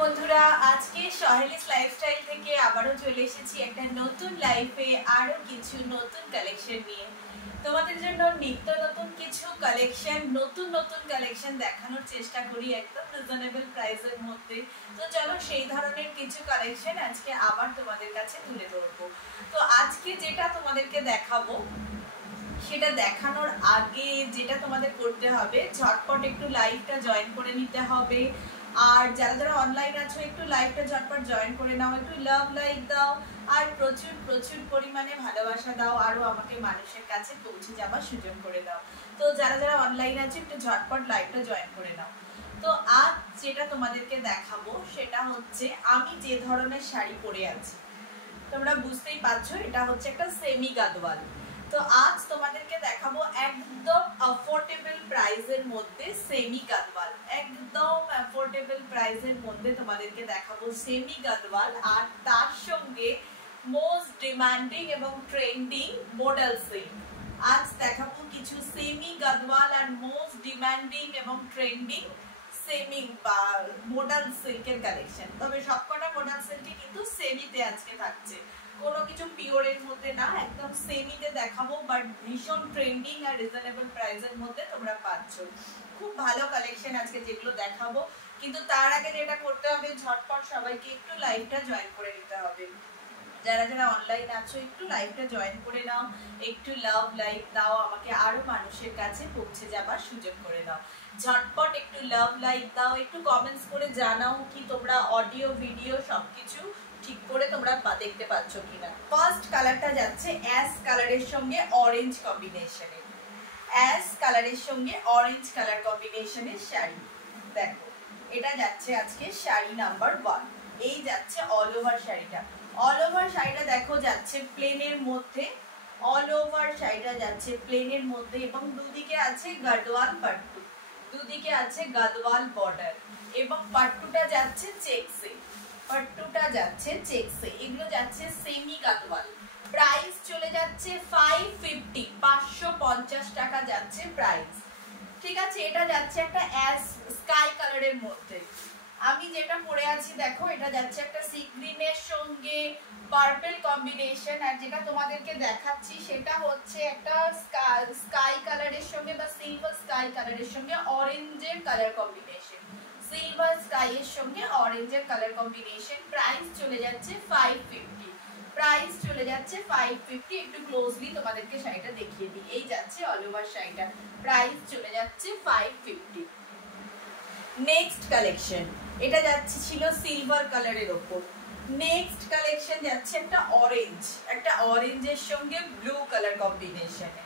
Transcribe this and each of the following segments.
বন্ধুরা আজকে সহেলিস লাইফস্টাইল থেকে আবারও চলে এসেছি একটা নতুন লাইফে আরো কিছু নতুন কালেকশন নিয়ে। তোমাদের জন্য নিত্য নতুন কিছু কালেকশন নতুন কালেকশন দেখানোর চেষ্টা করি একদম রিজনেবল প্রাইসের মধ্যে। তো চলো সেই ধরনের কিছু কালেকশন আজকে আবার তোমাদের কাছে তুলে ধরবো। তো আজকে যেটা তোমাদেরকে দেখাবো সেটা দেখানোর আগে যেটা তোমাদের করতে হবে, ঝটপট একটু লাইভটা জয়েন করে নিতে হবে। আর যারা যারা অনলাইন আছো একটু লাইভটা ঝটপট জয়েন করে নাও, একটু লাভ লাইক দাও আর প্রচুর প্রচুর পরিমাণে ভালোবাসা দাও, আরো আমাকে মানুষের কাছে পৌঁছে যাবার সুযোগ করে দাও। তো যারা যারা অনলাইন আছো একটু ঝটপট লাইভটা জয়েন করে নাও। তো আজ যেটা তোমাদেরকে দেখাবো সেটা হচ্ছে আমি যে ধরনের শাড়ি পরে আছি, তোমরা বুঝতেই পারছো এটা হচ্ছে একটা সেমি গাদওয়াল। তো আজ তোমাদেরকে দেখাবো একদম অ্যাফোর্ডেবল প্রাইসের মধ্যে সেমি গাদওয়াল, একদম অ্যাফোর্ডেবল প্রাইসের মধ্যে তোমাদেরকে দেখাবো সেমি গাদওয়াল। আর তার সঙ্গে মোস্ট ডিমান্ডিং এবং ট্রেন্ডিং মডেল সিল্ক। আজ দেখাবো কিছু সেমি গাদওয়াল আর মোস্ট ডিমান্ডিং এবং ট্রেন্ডিং সেমি বা মডেল সিল্কের কালেকশন। তবে সবকটা মডেল সিল্কে কিন্তু সেমিতে আজকে থাকছে, কোনো কিছু পিওরের মধ্যে না, একদম সেমিতে দেখাবো। বাট ভীষণ ট্রেন্ডিং আর রিজনেবল প্রাইসের মধ্যে তোমরা পাচ্ছ খুব ভালো কালেকশন আজকে যেগুলো দেখাবো। কিন্তু তার আগে যেটা করতে হবে, ঝটপট সবাইকে একটু লাইভটা জয়েন করে নিতে হবে। যারা যারা অনলাইন আছো একটু লাইভটা জয়েন করে নাও, একটু লাভ লাইক দাও, আমাকে আরো মানুষের কাছে পৌঁছে যাবার সুযোগ করে দাও। ঝটপট একটু লাভ লাইক দাও, একটু কমেন্টস করে জানাও কি তোমরা অডিও ভিডিও সবকিছু ঠিক করে তোমরা দেখতে পাচ্ছ কিনা। ফার্স্ট কালারটা যাচ্ছে অ্যাশ কালারের সঙ্গে অরেঞ্জ কম্বিনেশনে, অ্যাশ কালারের সঙ্গে অরেঞ্জ কালার কম্বিনেশনের শাড়ি। দেখো এটা যাচ্ছে আজকে শাড়ি নাম্বার 1। এই যাচ্ছে অল ওভার শাড়িটা, অল ওভার শাড়িটা দেখো যাচ্ছে প্লেনের মধ্যে, অল ওভার শাড়িটা যাচ্ছে প্লেনের মধ্যে এবং দুদিকে আছে গাদওয়াল পাট্টু, দুদিকে আছে গাদওয়াল বর্ডার এবং পাট্টুটা যাচ্ছে চেকসে, পাট্টুটা যাচ্ছে চেকসে। এগুলো যাচ্ছে সেমি গাদওয়াল। প্রাইস চলে যাচ্ছে 550, 550 টাকা যাচ্ছে প্রাইস। ঠিক আছে, এটা যাচ্ছে একটা অ্যাশ স্কাই কালারের মধ্যে। আমি যেটা পরে আছি দেখো এটা যাচ্ছে একটা সি গ্রিনের সঙ্গে পার্পল কম্বিনেশন। আর যেটা তোমাদেরকে দেখাচ্ছি সেটা হচ্ছে একটা স্কাই কালারের সঙ্গে বা সিলভার স্কাই কালারের সঙ্গে অরেঞ্জের কালার কম্বিনেশন, সিলভার স্কাই এর সঙ্গে অরেঞ্জের কালার কম্বিনেশন। প্রাইস চলে যাচ্ছে 550, প্রাইস চলে যাচ্ছে 550। একটু ক্লোজলি তোমাদেরকে শাড়িটা দেখিয়ে দিই। এই যাচ্ছে অল ওভার শাড়িটা, প্রাইস চলে যাচ্ছে 550। নেক্সট কালেকশন এটা যাচ্ছে ছিল সিলভার কালারের ওপর। নেক্সট কালেকশন যাচ্ছে একটা অরেঞ্জ, একটা অরেঞ্জের সঙ্গে ব্লু কালার কম্বিনেশনে।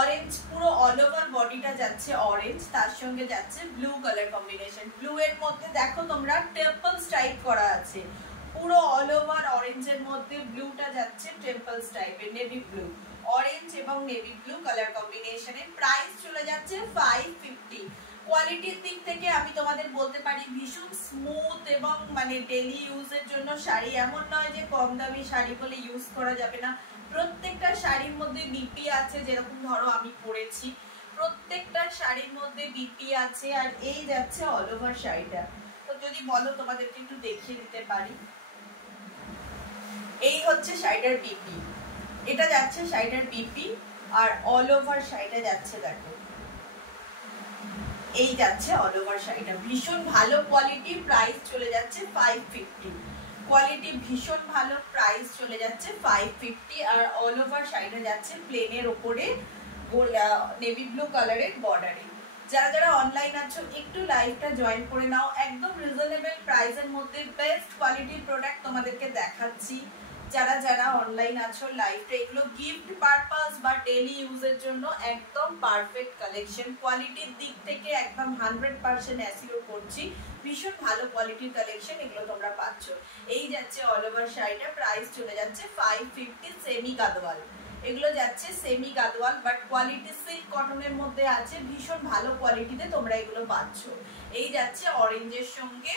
অরেঞ্জ পুরো অল ওভার বডিটা যাচ্ছে অরেঞ্জ, তার সঙ্গে যাচ্ছে ব্লু কালার কম্বিনেশন। ব্লু এর মধ্যে দেখো তোমরা টেম্পল স্ট্রাইপ করা আছে, পুরো অল ওভার অরেঞ্জের মধ্যে ব্লুটা যাচ্ছে টেম্পল স্ট্রাইপের, নেভি ব্লু, অরেঞ্জ এবং নেভি ব্লু কালার কম্বিনেশনে। প্রাইস চলে যাচ্ছে 550। কোয়ালিটির দিক থেকে আমি তোমাদের বলতে পারি ভীষণ স্মুথ এবং মানে ডেলি ইউজের জন্য শাড়ি। এমন নয় যে কম দামি শাড়ি বলে ইউজ করা যাবে না, প্রত্যেকটা শাড়ির মধ্যে বিপি আছে। যেরকম ধরো আমি পরেছি, প্রত্যেকটা শাড়ির মধ্যে বিপি আছে। আর এই যাচ্ছে অল ওভার শাড়িটা। তো যদি বলো তোমাদেরকে একটু দেখিয়ে দিতে পারি, এই হচ্ছে শাড়িটার বিপি, এটা যাচ্ছে শাড়িটার বিপি। আর অল ওভার শাড়িটা যাচ্ছে দেখো, এই যাচ্ছে অল ওভার শাড়িটা। ভীষণ ভালো কোয়ালিটি, প্রাইস চলে যাচ্ছে 550। কোয়ালিটি ভীষণ ভালো, প্রাইস চলে যাচ্ছে 550। আর অল ওভার শাড়িটা যাচ্ছে প্লেনের ওপরে নেভি ব্লু কালারের বর্ডারে। যারা যারা অনলাইন আছো একটু লাইভটা জয়েন করে নাও, একদম রিজনেবল প্রাইসের মধ্যে বেস্ট কোয়ালিটির প্রোডাক্ট তোমাদেরকে দেখাচ্ছি। যারা যারা অনলাইন আছো লাইভটা, এগুলো গিফট পারপাস বা ডেলি ইউজের জন্য একদম পারফেক্ট কালেকশন। কোয়ালিটির দিক থেকে একদম 100% অ্যাসিওর করছি, ভীষণ ভালো কোয়ালিটির কালেকশন এগুলো তোমরা পাচ্ছ। এই যাচ্ছে অল ওভার শাড়িটা, প্রাইস চলে যাচ্ছে 550। সেমি গাদওয়াল, এগুলো যাচ্ছে semi Gadwal but quality silk কটনের মধ্যে আছে, ভীষণ ভালো কোয়ালিটিতে তোমরা এগুলো পাচ্ছ। এই যাচ্ছে অরেঞ্জের সঙ্গে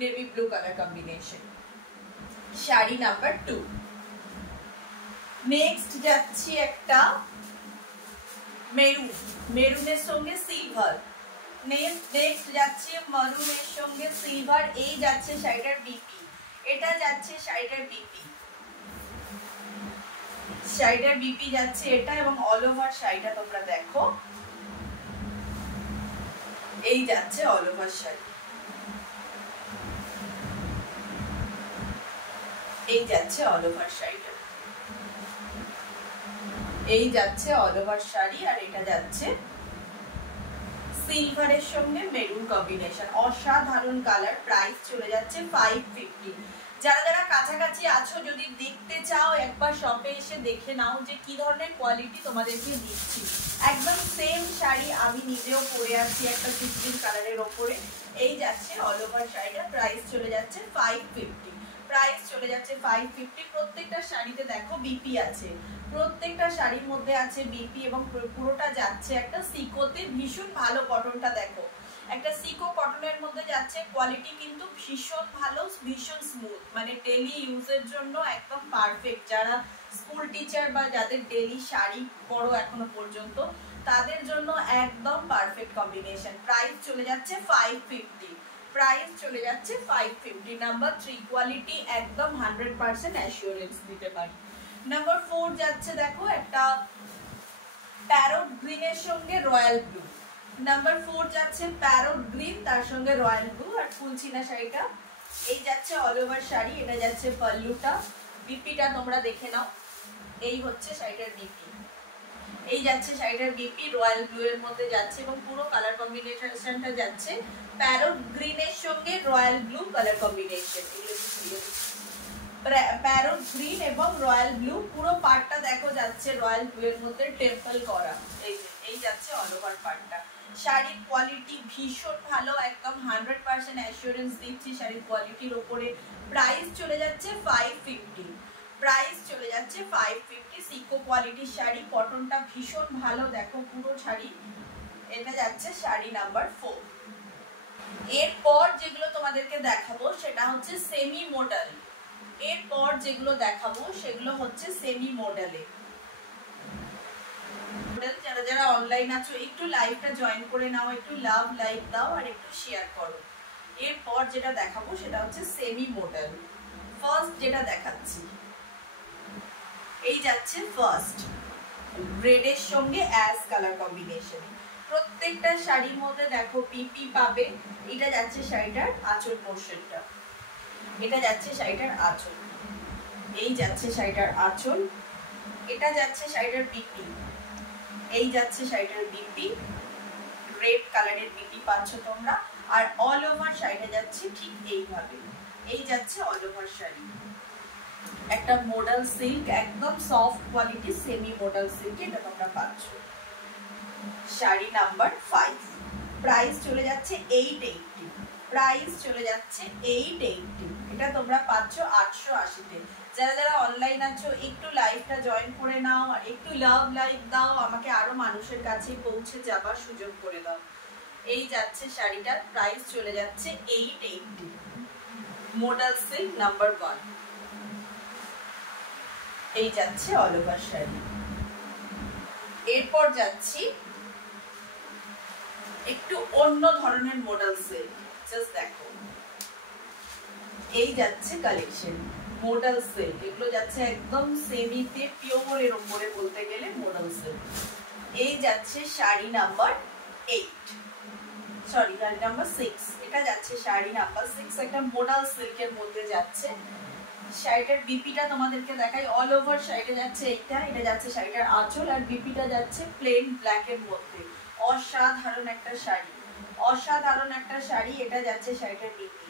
navy blue colour combination, sari number 2। Next যাচ্ছি একটা মেরুন, মেরুনের সঙ্গে সিলভার, নেক্সট যাচ্ছে মারুনের সঙ্গে সিলভার। এই যাচ্ছে শাড়িটার বিপি, এটা যাচ্ছে শাড়িটার বিপি, শাড়িটার বিপি যাচ্ছে এটা, এবং অল ওভার শাড়িটা তোমরা দেখো, এই যাচ্ছে অল ওভার শাড়ি, এই যাচ্ছে অল ওভার শাড়িটা, এই যাচ্ছে অল ওভার শাড়ি। আর এটা যাচ্ছে সিলভারের সঙ্গে মেরুন কম্বিনেশন, অসাধারণ কালার। প্রাইস চলে যাচ্ছে 550। যারা যারা কাছাকাছি আছো, যদি দেখতে চাও একবার শপে এসে দেখে নাও যে কি ধরনের কোয়ালিটি তোমাদেরকে দিচ্ছি। একদম সেম শাড়ি আমি নিজেও পরে আছি একটা 15 কালারের ওপরে। এই যাচ্ছে অল ওভার শাড়িটা, প্রাইস চলে যাচ্ছে 550, প্রাইস চলে যাচ্ছে 550। প্রত্যেকটা শাড়িতে দেখো বিপি আছে, প্রত্যেকটা শাড়ির মধ্যে আছে বিপি, এবং পুরোটা যাচ্ছে একটা সিকোতে। ভীষণ ভালো কটনটা দেখো, একটা সিকো কটনের মধ্যে যাচ্ছে। কোয়ালিটি কিন্তু ভীষণ ভালো, ভীষণ স্মুথ, মানে ডেলি ইউজের জন্য একদম পারফেক্ট। যারা স্কুল টিচার বা যাদের ডেলি শাড়ি পরো এখনো পর্যন্ত, তাদের জন্য একদম পারফেক্ট কম্বিনেশন। প্রাইস চলে যাচ্ছে 550, প্রাইস চলে যাচ্ছে 550। নাম্বার 3 কোয়ালিটি একদম 100% অ্যাসিওরেন্স দিতে পারি। নাম্বার 4 যাচ্ছে দেখো একটা প্যারট গ্রিনের সঙ্গে রয়্যাল ব্লু। নাম্বার 4 যাচ্ছে প্যারট গ্রিন, তার সঙ্গে রয়্যাল ব্লু আর ফুলচিনা শাড়িটা। এই যাচ্ছে অল ওভার শাড়ি, এটা যাচ্ছে পাল্লুটা। বিপিটা তোমরা দেখে নাও, এই হচ্ছে শাড়িটার বিপি, এই যাচ্ছে শাড়িটার বিপি, রয়্যাল ব্লু এর মধ্যে যাচ্ছে, এবং পুরো কালার কম্বিনেশনটা যাচ্ছে প্যারট গ্রিনের সঙ্গে royal blue colour combination. Parrot green এবং রয়্যাল ব্লু, পুরো পার্টটা দেখো যাচ্ছে রয়্যাল ব্লু এর মধ্যে টেম্পল করা। এই যাচ্ছে অল ওভার পার্টটা। শাড়ির কোয়ালিটি ভীষণ ভালো, একদম 100% অ্যাসিওরেন্স দিচ্ছি শাড়ির কোয়ালিটির ওপরে। প্রাইস চলে যাচ্ছে 550, প্রাইস চলে যাচ্ছে 550। সিকো কোয়ালিটির শাড়ি, কটনটা ভীষণ ভালো দেখো পুরো শাড়ি। এটা যাচ্ছে শাড়ি নাম্বার 4। এরপর যেগুলো তোমাদেরকে দেখাবো সেটা হচ্ছে সেমি মডেল। এরপর যেগুলো দেখাবো সেগুলো হচ্ছে সেমি মডেলে। যারা যারা অনলাইন আছো একটু লাইভটা জয়েন করে নাও, একটু লাভ লাইক দাও আর একটু শেয়ার করো। এরপর যেটা দেখাবো সেটা হচ্ছে সেমি মডেল। ফার্স্ট যেটা দেখাচ্ছি, এই যাচ্ছে ফার্স্ট রেডের সঙ্গে অ্যাশ কালার কম্বিনেশন। প্রত্যেকটা শাড়ির মধ্যে দেখো পিপি পাবে। এটা যাচ্ছে শাড়িটার আঁচল পোর্শনটা, এটা যাচ্ছে শাড়িটার আঁচল, এই যাচ্ছে শাড়িটার আঁচল, এটা যাচ্ছে শাড়িটার বিপি, এই যাচ্ছে শাড়িটার বিপি, রেড কালারের বিপি পাচ্ছ তোমরা। আর অল ওভার শাড়িটা যাচ্ছে ঠিক এইভাবে, এই যাচ্ছে অল ওভার শাড়ি। একটা মডেল সিল্ক, একদম soft quality semi model silk, এটা তোমরা পাচ্ছ। শাড়ি নাম্বার 5, প্রাইস চলে যাচ্ছে 880, প্রাইস চলে যাচ্ছে 880। এটা তোমরা পাচ্ছ 880-তে। যারা যারা অনলাইন আছো একটু লাইভটা জয়েন করে নাও আর একটু লাভ লাইক দাও, আমাকে আরো মানুষের কাছে পৌঁছে যাবার সুযোগ করে দাও। এই যাচ্ছে শাড়িটার প্রাইস চলে যাচ্ছে 880, মডেল সিল্ক নাম্বার 1। এই যাচ্ছে অল ওভার শাড়ি। এরপর যাচ্ছি একটু অন্য ধরনের মডেল সিল্ক, জাস্ট দেখো এই যাচ্ছে কালেকশন মডেল সিল্ক। এগুলো যাচ্ছে একদম সেমিতে পিওরের উপরে বলতে গেলে মডেল সিল্ক। এই যাচ্ছে sari number 8, sorry sari number 6। এটা যাচ্ছে শাড়ি নাম্বার 6, একটা মডেল সিল্কের মধ্যে যাচ্ছে। শাড়িটার বিপিটা তোমাদেরকে দেখাই। অল ওভার শাড়িটা যাচ্ছে এইটা, এটা যাচ্ছে শাড়িটার আঁচল, আর বিপিটা যাচ্ছে প্লেন ব্ল্যাক এর মধ্যে। অসাধারণ একটা শাড়ি, অসাধারণ একটা শাড়ি। এটা যাচ্ছে শাড়িটার বিপি,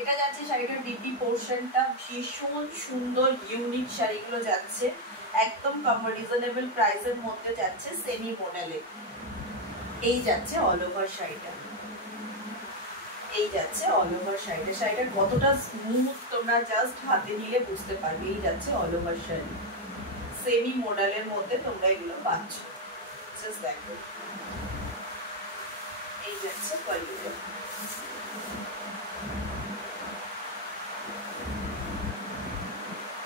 এটা যাচ্ছে শাড়িটার বিপি পোর্শনটা। ভীষণ সুন্দর ইউনিক শাড়িগুলো যাচ্ছে, একদম কম রিজনেবল প্রাইসের মধ্যে যাচ্ছে সেমি মডেলে। এই যাচ্ছে অল ওভার শাড়িটা, এই যাচ্ছে অল ওভার শাড়িটা। শাড়িটা কতটা স্মুথ তোমরা জাস্ট হাতে নিলে বুঝতে পারবে। এই যাচ্ছে অল ওভার শাড়ি, সেমি মডেলের মধ্যে তোমরা এগুলো পাচ্ছ, জাস্ট দেখো। এই যাচ্ছে পাল্লুটা,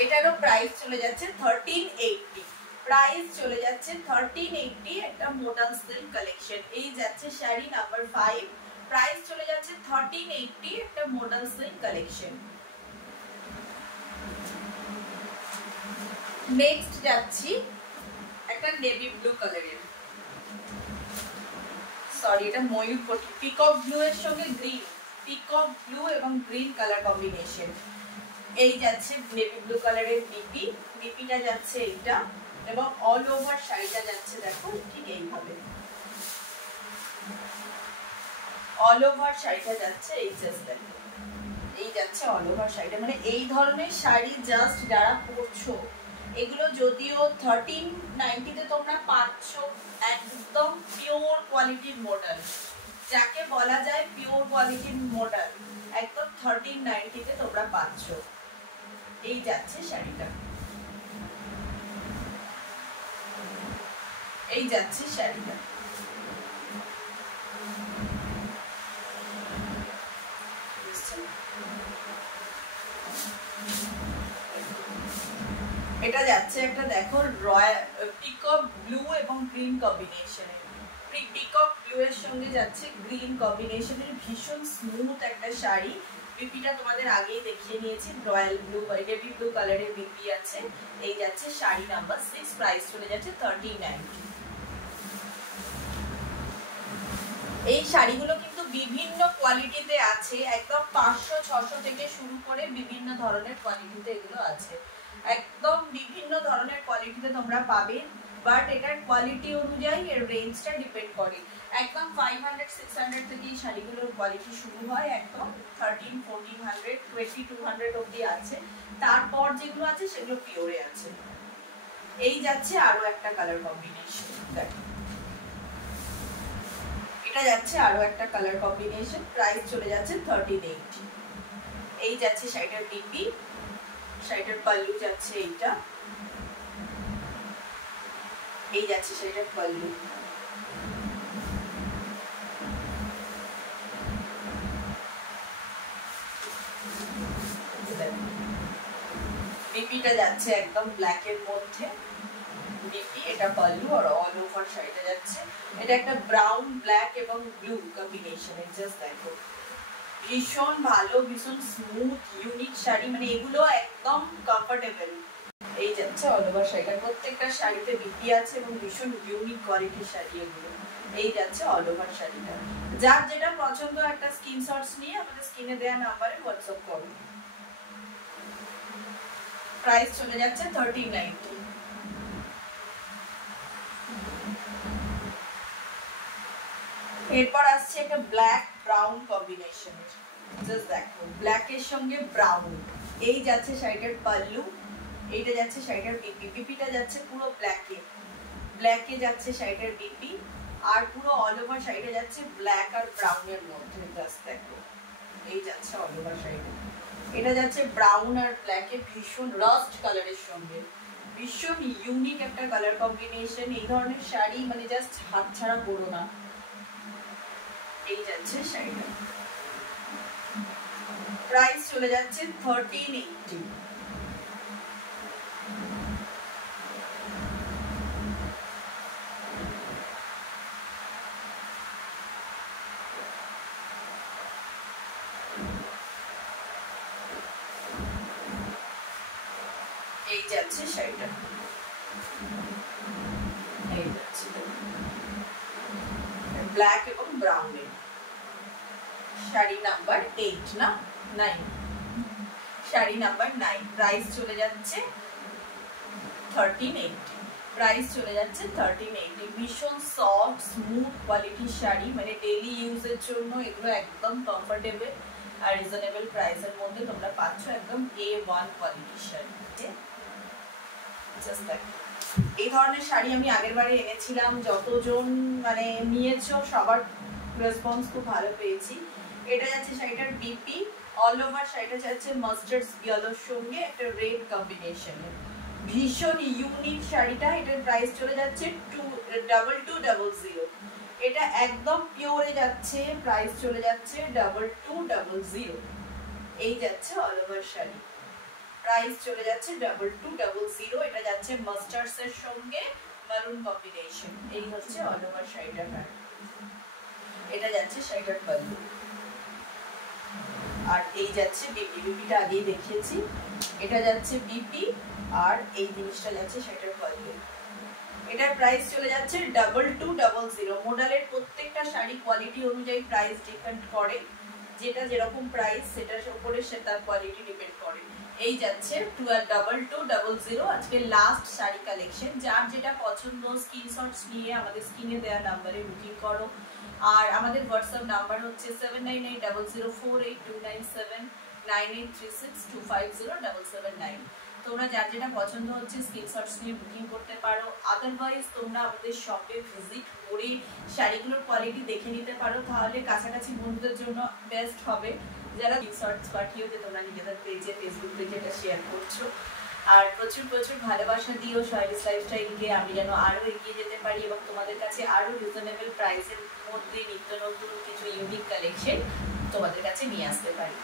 এটারও প্রাইস চলে যাচ্ছে 1380, প্রাইস চলে যাচ্ছে 1380, একটা মডার্ন সিল্ক কালেকশন। এই যাচ্ছে শাড়ি নাম্বার 5, প্রাইস চলে যাচ্ছে 1380, একটা মডার্ন সিল্ক কালেকশন। নেক্সট যাচ্ছি একটা নেভি ব্লু কালারের, সরি এটা ময়ূরকটি, পিকক ব্লু এর সঙ্গে গ্রিন, পিকক ব্লু এবং গ্রিন কালার কম্বিনেশন। এই যাচ্ছে নেভি ব্লু কালারের বিপি, বিপিটা যাচ্ছে এইটা, এবং অল ওভার শাড়িটা যাচ্ছে দেখো ঠিক এইভাবে, অল ওভার শাড়িটা যাচ্ছে এই জাস্ট দেখো, এই যাচ্ছে অল ওভার শাড়িটা। মানে এই ধরনের শাড়ি জাস্ট যারা পরছো, এগুলো যদিও 1390 তে তোমরা পাচ্ছ একদম পিওর কোয়ালিটির মডেল, যাকে বলা যায় পিওর কোয়ালিটির মডেল, একদম 1390 তে তোমরা পাচ্ছ। এই যাচ্ছে শাড়িটা, এই যাচ্ছে শাড়িটা। এটা যাচ্ছে একটা দেখো রয়্যাল পিকক ব্লু এবং গ্রিন কম্বিনেশনে, পিকক ব্লু এর সঙ্গে যাচ্ছে গ্রিন কম্বিনেশনের ভীষণ স্মুথ একটা শাড়ি। বিপিটা তোমাদের আগেই দেখিয়ে নিয়েছি, রয়্যাল ব্লু নেভি ব্লু কালারের বিপি আছে। এই যাচ্ছে শাড়ি নাম্বার 6, প্রাইস চলে যাচ্ছে 1390। এই শাড়িগুলো কিন্তু বিভিন্ন কোয়ালিটিতে আছে, একদম 500-600 থেকে শুরু করে বিভিন্ন ধরনের কোয়ালিটিতে এগুলো আছে, একদম বিভিন্ন ধরনের কোয়ালিটিতে তোমরা পাবে। বাট এটার কোয়ালিটি অনুযায়ী এর রেঞ্জটা ডিপেন্ড করে, একদম 500-600 থেকে এই শাড়িগুলোর কোয়ালিটি শুরু হয়, একদম 1300-1400 2200 অবধি আছে। তারপর যেগুলো আছে সেগুলো পিওরে আছে। এই যাচ্ছে আরো একটা কালার কম্বিনেশন, দেখো এটা যাচ্ছে আরো একটা কালার কম্বিনেশন, প্রাইস চলে যাচ্ছে 1380। এই যাচ্ছে শাড়িটার বিপি, শাড়িটার পাল্লু যাচ্ছে এইটা, এই যাচ্ছে শাড়িটার পাল্লু। বিপিটা যাচ্ছে একদম ব্ল্যাক এর মধ্যে, বিপি এটা পাল্লু, আর অল ওভার শাড়িটা যাচ্ছে এটা একটা ব্রাউন ব্ল্যাক এবং ব্লু কম্বিনেশনে। জাস্ট দেখো ভীষণ ভালো, ভীষণ স্মুথ ইউনিক শাড়ি, মানে এগুলো একদম কমফোর্টেবল। এই যাচ্ছে অল ওভার শাড়িটা, প্রত্যেকটা শাড়িতে বিপি আছে এবং ভীষণ ইউনিক কোয়ালিটির শাড়ি এগুলো। এই যাচ্ছে অল ওভার শাড়িটা। যার যেটা পছন্দ একটা স্ক্রিনশটস নিয়ে আমাদের স্ক্রিনে দেওয়া নাম্বারে হোয়াটসঅ্যাপ করুন। প্রাইস চলে যাচ্ছে 1390। এরপর আসছে একটা ব্ল্যাক ব্রাউন কম্বিনেশনের, জাস্ট দেখো ব্ল্যাক এর সঙ্গে ব্রাউন। এই যাচ্ছে শাড়িটার পাল্লু, এইটা যাচ্ছে শাড়িটার বিপি, বিপিটা যাচ্ছে পুরো ব্ল্যাকে, ব্ল্যাকে যাচ্ছে শাড়িটার বিপি, আর পুরো অল ওভার শাড়িটা যাচ্ছে ব্ল্যাক আর ব্রাউন এর মধ্যে। জাস্ট দেখো এই যাচ্ছে অল ওভার শাড়িটা, এটা যাচ্ছে ব্রাউন আর ব্ল্যাকে ভীষণ রাস্ট কালারের সঙ্গে, ভীষণ ইউনিক একটা কালার কম্বিনেশন। এই ধরনের শাড়ি মানে জাস্ট হাত ছাড়া করো না। এই যাচ্ছে শাড়িটা, প্রাইস চলে যাচ্ছে 1380। এই যাচ্ছে শাড়িটা, এই যাচ্ছে ব্ল্যাক এবং ব্রাউন এর শাড়ি নাম্বার 8 না 9, শাড়ি নাম্বার 9, প্রাইস চলে যাচ্ছে 1380। প্রাইস চলে যাচ্ছে 1380। ভীষণ সফট স্মুথ কোয়ালিটির শাড়ি, মানে ডেইলি ইউজের জন্য এগুলো একদম কমফোর্টেবল আর রিজনেবল প্রাইসের মধ্যে তোমরা পাচ্ছ একদম A1 কোয়ালিটির শাড়ি। জাস্ট দেখো এই ধরনের শাড়ি আমি আগের বারে এনেছিলাম, যতজন মানে নিয়েছো সবার রেসপন্স খুব ভালো পেয়েছি। এটা যাচ্ছে শাড়িটার বিপি, অল ওভার শাড়িটা যাচ্ছে মাস্টার্ড ইয়েলোর সঙ্গে একটা রেড কম্বিনেশনে, ভীষণ ইউনিক শাড়িটা। এটার প্রাইস চলে যাচ্ছে 2200। এটা একদম পিওরে যাচ্ছে, প্রাইস চলে যাচ্ছে 2200। এই যাচ্ছে অল ওভার শাড়ি। প্রাইস চলে যাচ্ছে 2200। এটা যাচ্ছে মাস্টার্ডস এর সঙ্গে মারুন কম্বিনেশন। এই হচ্ছে অল ওভার শাড়িটার প্যাটার্ন। এটা যাচ্ছে শাড়িটার পাল্লু, আর এই যাচ্ছে বিপি। বিপিটা আগেই দেখিয়েছি। এটা যাচ্ছে বিপি, আর এই জিনিসটা যাচ্ছে শাড়িটার পাল্লু। এটার প্রাইস চলে যাচ্ছে 2200। মোডালের প্রত্যেকটা শাড়ি কোয়ালিটি অনুযায়ী প্রাইস ডিপেন্ড করে, যেটা যেরকম প্রাইস সেটার উপরে সেটার কোয়ালিটি ডিপেন্ড করে। এই যাচ্ছে 2200। আজকে লাস্ট শাড়ি কালেকশন। যার যেটা পছন্দ স্ক্রিনশটস নিয়ে আমাদের স্ক্রিনে দেওয়া নাম্বারে বুকিং করো। আর আমাদের হোয়াটসঅ্যাপ নাম্বার হচ্ছে 7980048297, 9836250779। তোমরা যার যেটা পছন্দ হচ্ছে স্ক্রিনশটস নিয়ে বুকিং করতে পারো। আদারওয়াইজ তোমরা আমাদের শপে ভিজিট করে শাড়িগুলোর কোয়ালিটি দেখে নিতে পারো, তাহলে কাছাকাছি বন্ধুদের জন্য বেস্ট হবে। যারা স্ক্রিনশটস পাঠিয়েও যে তোমরা নিজেদের পেজে, ফেসবুক পেজে এটা শেয়ার করছো। আর প্রচুর প্রচুর ভালোবাসা দিও সোয়াইলিস লাইফস্টাইলকে, আমি যেন আরও এগিয়ে যেতে পারি এবং তোমাদের কাছে আরও রিজনেবল প্রাইসের মধ্যে নিত্য নতুন কিছু ইউনিক কালেকশন তোমাদের কাছে নিয়ে আসতে পারি।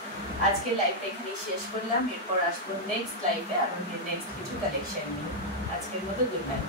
আজকের লাইভটা এখানেই শেষ করলাম। এরপর আসবো নেক্সট লাইভে আর নেক্সট কিছু কালেকশন নিয়ে। আজকের মতো গুড নাইট।